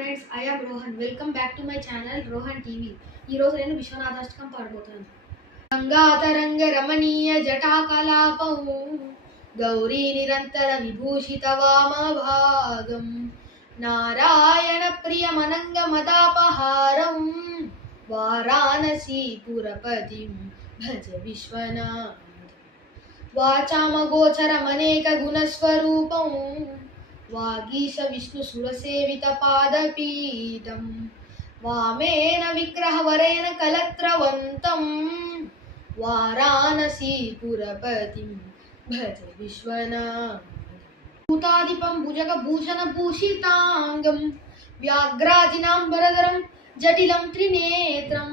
Friends, I am Rohan. Welcome back to my channel Rohan TV. ఈరోజు నేను విశ్వనాథాష్టకం పాడబోతున్నాను. గంగాతరంగ రమణీయ జటాకలాపం గౌరీ నిరంతర విభూషిత వామభాగం నారాయణ ప్రియమనంగ మదాపహారం వారాణసీపురపతిం భజ విశ్వనాథం వాచామగోచరమనేక గుణస్వరూపం వాగీశ విష్ణు సురసేవిత పాదపీఠం వామేన విగ్రహవరేణ కలత్రవంతం వారాణసీపురపతిం భజ విశ్వనాథం భూతాదిపం భుజగభూషణ భూషితాంగం వ్యాఘ్రాజినాంబరధరం జటిలం త్రినేత్రం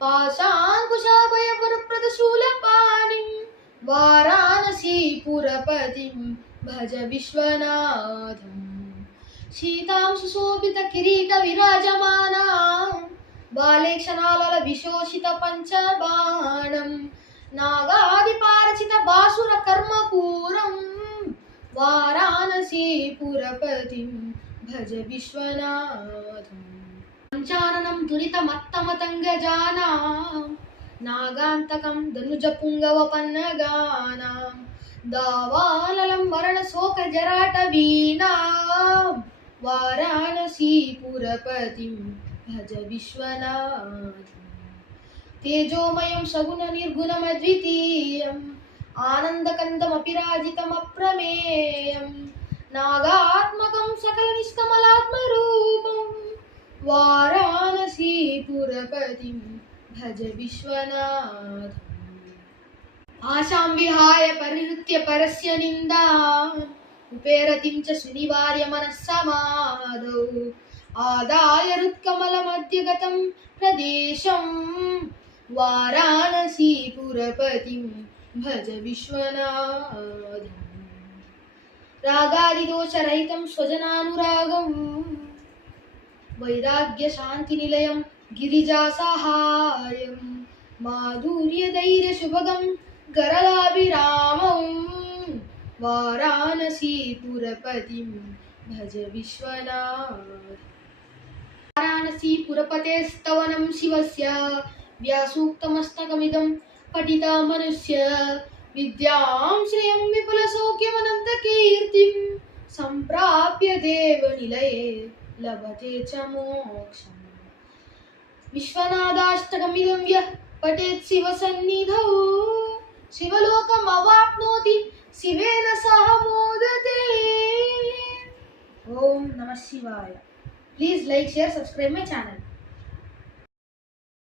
పాశాంకుశాభయవరప్రదశూలపాణిం వారాణసీపురపతిం భజ విశ్వనాథం సీతాం సుశోభిత కిరీట విరాజమానా బాలేక్షణాలల విశోషిత పంచబాణం నాగాది పారచిత బాసుర కర్మపూరం వారాణసీపురపతిం భజ విశ్వనాథం పంచాననం దురితమత్తమతంగజానా నాగాంతకం ధనుజపుంగవ పన్నగానాం దావాలలం మరణ శోక జరాట వీణా వారాణసీపురపతిం భజ విశ్వనాథం తేజోమయం సగుణ నిర్గుణమద్వితీయం ఆనందకందమపిరాజితమప్రమేయం నాగాత్మకం సకల నిష్కమలాత్మరూపం వారాణసీపురపతిం భజ విశ్వనాథం ఆశాం విహాయ పరిహృత్య పరస్య నిందా ఉపేరతిం చ సునివార్య మనస్సమాధౌ ఆదాయ హృత్కమలమధ్యగతం ప్రదేశం వారాణసీపురపతిం భజ విశ్వనాథం రాగాదిదోషరహితం స్వజనానురాగం వైరాగ్య శాంతి నిలయం గిరిజాసహాయం మాధుర్య ధైర్య శుభగం గరళాభిరామం వారాణసీపురపతిం భజ విశ్వనాథం వారాణసీపురపతేస్తవనం శివస్య వ్యాసూక్తమస్తకమిదం పఠితా మనుష్య విద్యాం శ్రియం విపుల సౌఖ్యమనంత కీర్తిం సంప్రాప్య దేవనిలయే లభతే చ మోక్షం విశ్వనాథాష్టకమిదం యః పఠేత్ శివ సన్నిధౌ శివలోకమవాప్నోతి శివేన సహ మోదతే. ఓం నమః శివాయ. Please like, share, subscribe my channel.